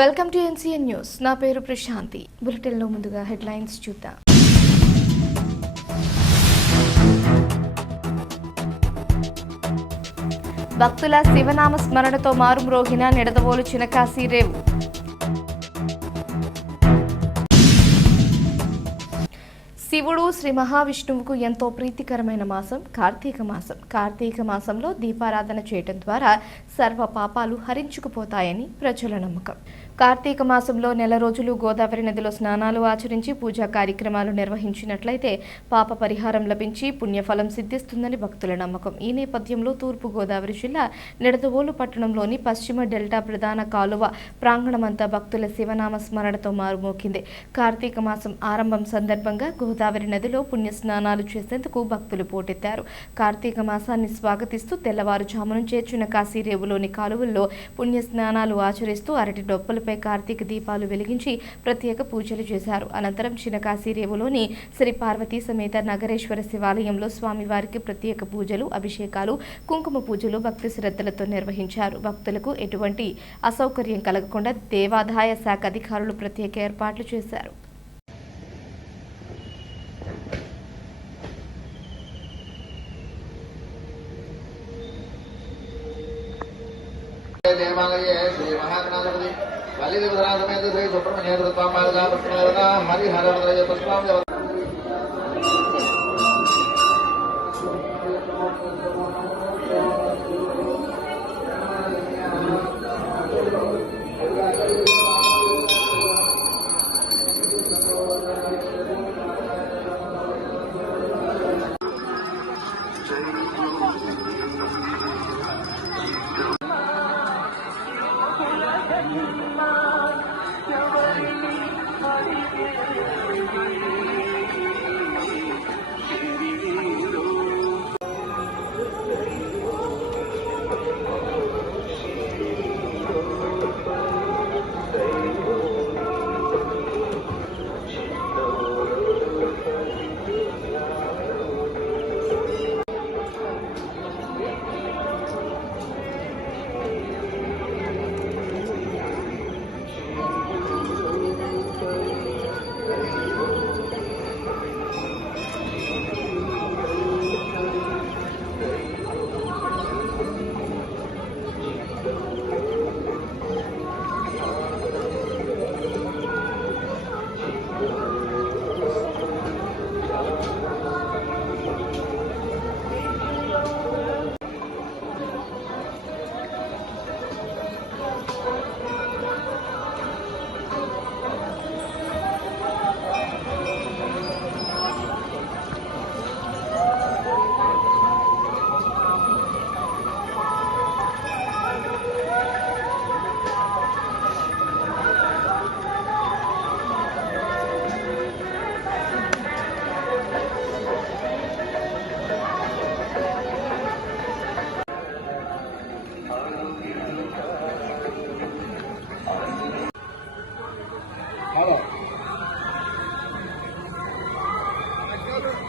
Welcome to NCN news. నా పేరు ప్రశాంతి. బులెటిన్లో ముందుగా హెడ్లైన్స్ చూద్దాం. భక్తుల శివనామ స్మరణతో మారుమ్రోగిన నిడదవోలు చినకాశి రేవు. శివుడు శ్రీ మహావిష్ణువుకు ఎంతో ప్రీతికరమైన మాసం కార్తీక మాసం. కార్తీక మాసంలో దీపారాధన చేయటం ద్వారా సర్వ పాపాలు హరించుకుపోతాయని ప్రజల నమ్మకం. కార్తీక మాసంలో నెల రోజులు గోదావరి నదిలో స్నానాలు ఆచరించి పూజా కార్యక్రమాలు నిర్వహించినట్లయితే పాప పరిహారం లభించి పుణ్యఫలం సిద్ధిస్తుందని భక్తుల నమ్మకం. ఈ నేపథ్యంలో తూర్పు గోదావరి జిల్లా నిడదవోలు పట్టణంలోని పశ్చిమ డెల్టా ప్రధాన కాలువ ప్రాంగణమంతా భక్తుల శివనామ స్మరణతో మారుమోకింది కార్తీక మాసం ఆరంభం సందర్భంగా గోదావరి నదిలో పుణ్య స్నానాలు చేసేందుకు భక్తులు పోటెత్తారు. కార్తీక మాసాన్ని స్వాగతిస్తూ తెల్లవారుజాము నుంచే చునకాశీ రేవులోని కాలువల్లో పుణ్య స్నానాలు ఆచరిస్తూ అరటి డొప్పలపై కార్తీక దీపాలు వెలిగించి ప్రత్యేక పూజలు చేశారు. అనంతరం చినకాశీ రేవులోని శ్రీ పార్వతీ సమేత నగరేశ్వర శివాలయంలో స్వామివారికి ప్రత్యేక పూజలు అభిషేకాలు కుంకుమ పూజలు భక్తి శ్రద్ధలతో నిర్వహించారు. భక్తులకు ఎటువంటి అసౌకర్యం కలగకుండా దేవాదాయ శాఖ అధికారులు ప్రత్యేక ఏర్పాట్లు చేశారు. దేవాలయ శ్రీ మహాగణాధిపతి బలిదేవతరా సమేత శ్రీ సుబ్రహ్మణ్యేంద్ర స్వామి హరిహర వదయ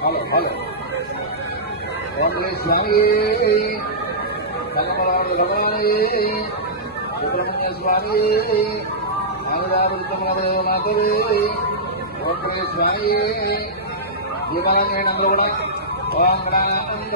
ஹலோ ஹலோ. ஓமலே சுவாமியே கல்லமலாவது பகவானே சுப்பிரமணிய சுவாமியே நாகதாபதி கமலநாதரே ஓமலே சுவாமியே விமானங்களை நம்ம கூட ஓங்கடானம்